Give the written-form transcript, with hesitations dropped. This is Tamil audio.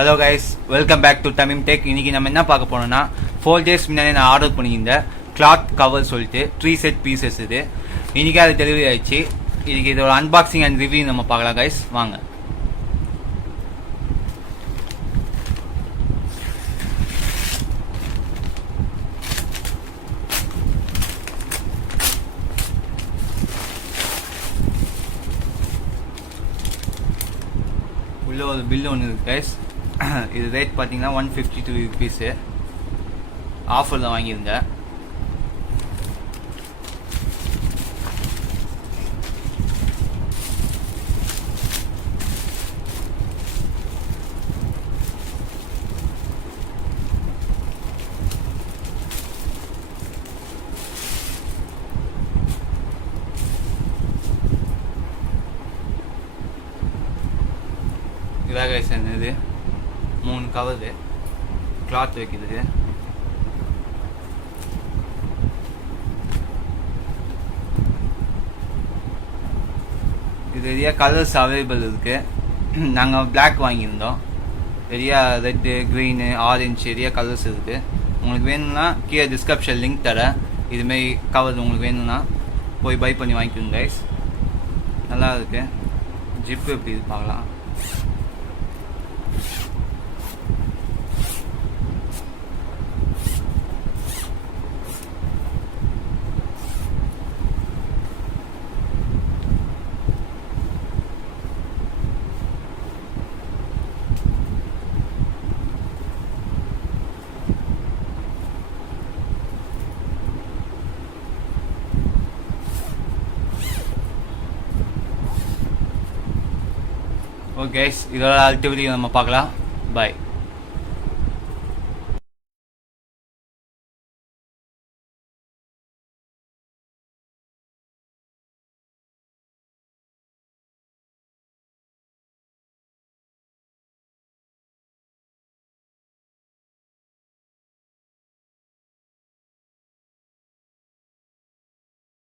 Hello guys, welcome back to Thamim tech. இன்னைக்கு நம்ம என்ன பார்க்க போனோம்னா 4 days முன்னாடி நான் ஆர்டர் பண்ணியிருந்தேன் கிளாத் கவர் சொல்லிட்டு 3 செட் பீசஸ். இது இன்னைக்கு அது டெலிவரி ஆயிடுச்சு. இன்னைக்கு இதோட அன்பாக்சிங் அண்ட் ரிவ்யூ நம்ம பார்க்கலாம் கைஸ், வாங்க. உள்ள ஒரு பில் ஒன்று இருக்கு கைஸ். இது ரேட் பார்த்தீங்கன்னா 152 ருபீஸு. ஆஃபரில் வாங்கியிருந்தேன். இதாக கைஸ் என்னது 3 கவரு கிளாத் வைக்கிறது. இது நிறைய கலர்ஸ் அவைலபிள் இருக்கு. நாங்கள் பிளாக் வாங்கியிருந்தோம். நிறைய ரெட்டு, க்ரீனு, ஆரஞ்சு நிறைய கலர்ஸ் இருக்கு. உங்களுக்கு வேணும்னா கீழே டிஸ்கிரிப்ஷன் லிங்க் தரேன். இதுமாரி கவர் உங்களுக்கு வேணும்னா போய் பை பண்ணி வாங்கிக்கோங்க கைஸ். நல்லா இருக்கு. ஜிப்பு எப்படி பார்க்கலாம். ஓகே கைஸ், இதோட ஆக்டிவிட்டி நம்ம பார்க்கலாம். பாய்.